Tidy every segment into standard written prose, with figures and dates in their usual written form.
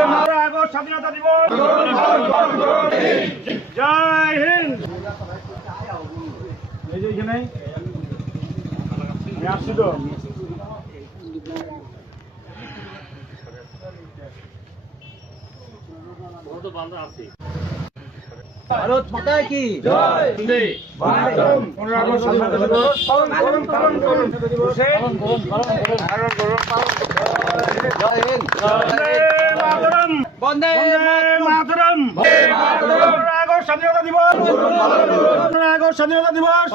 August স্বাধীনতা দিবস। জয় হিন্দ। এই যে এখানে আসছি তো। ভারত মাতা কি জয়। 15 আগস্ট স্বাধীনতা দিবস পালন করুন। জয় হিন্দ মাতরম। বন্দে মাতরম। 15 আগস্ট স্বাধীনতা দিবস। 15 আগস্ট স্বাধীনতা দিবস।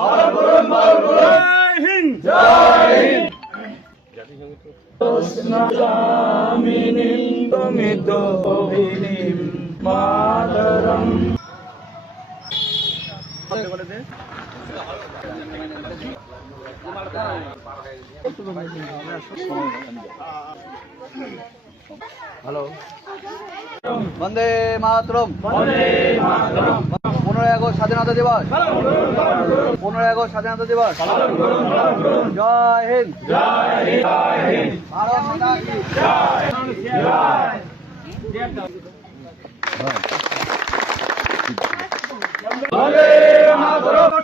জয় হিন্দ। জয় হিন্দ। মাতরম। হ্যালো বন্দে মাতরম 15 আগস্ট স্বাধীনতা দিবস 15 আগস্ট স্বাধীনতা দিবস জয় হিন্দ ভারত মাতা কি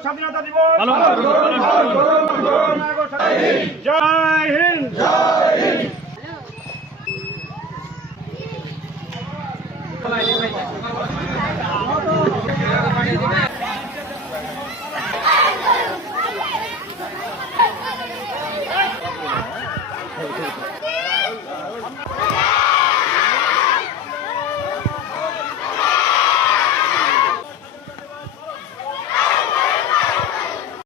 স্বাধীনতা দিবস। জয়